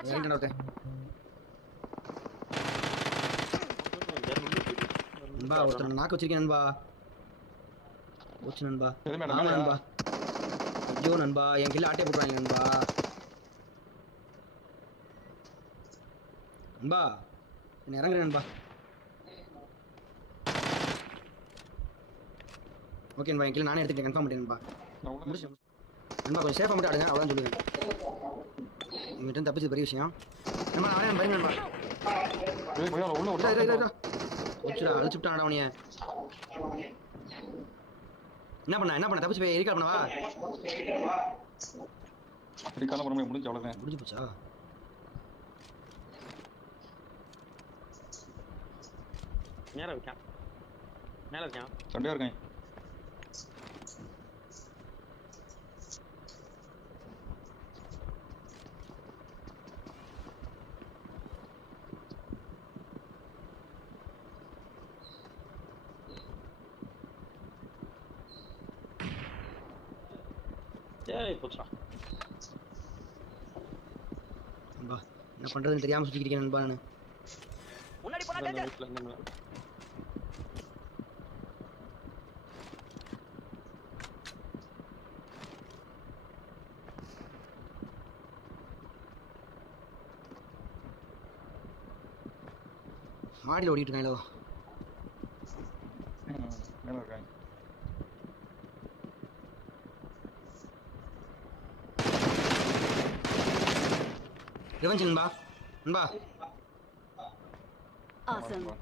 Watch out! இறங்கிட்டேன் ஒருத்தன் நண்பா ஒருத்தர் நாக்கு வச்சிருக்கேன் நண்பா போச்சு நண்பா ஆமா? நண்பா ஐயோ நண்பா என் கில்ல ஆட்டே போட்டுறாங்க நண்பா நண்பா என்ன இறங்குறேன் நண்பா ஓகே நண்பா என் கில்ல நானே எடுத்துக்கிட்டேன் கன்ஃபார்ம் பண்ணிட்டேன் நண்பா நண்பா கொஞ்சம் சேஃபாக மட்டும் ஆடுங்க அவ்வளோதான் சொல்லுவேன் எங்கிட்ட தப்பிச்சது பெரிய விஷயம். நண்பா நானே பாருங்க நண்பா ஏய், பையா, உள்ள இதா, இதா, இதா, இதா. விட்டா. வச்சுடா அழிச்சு விட்டான் அவனைய. என்ன பண்ண என்ன பண்ண? தப்பிச்சு போய் எரிக்கா பண்ணவா? காலம் பண்ண முடிஞ்சு அவ்வளவுதான். முடிஞ்சு போச்சா? மேல இருக்கான். மேல இருக்கான். சண்டையா இருக்கேன். நண்பா என்ன பண்றதுன்னு தெரியாம சுத்திக்கிட்டு இருக்கேன் நண்பா நான். முன்னாடி போனா இந்த மாடியில் ஓடிட்டு இருக்காங்களோ ரிவஞ்ச் நண்பா நண்பா Awesome. ஆமா.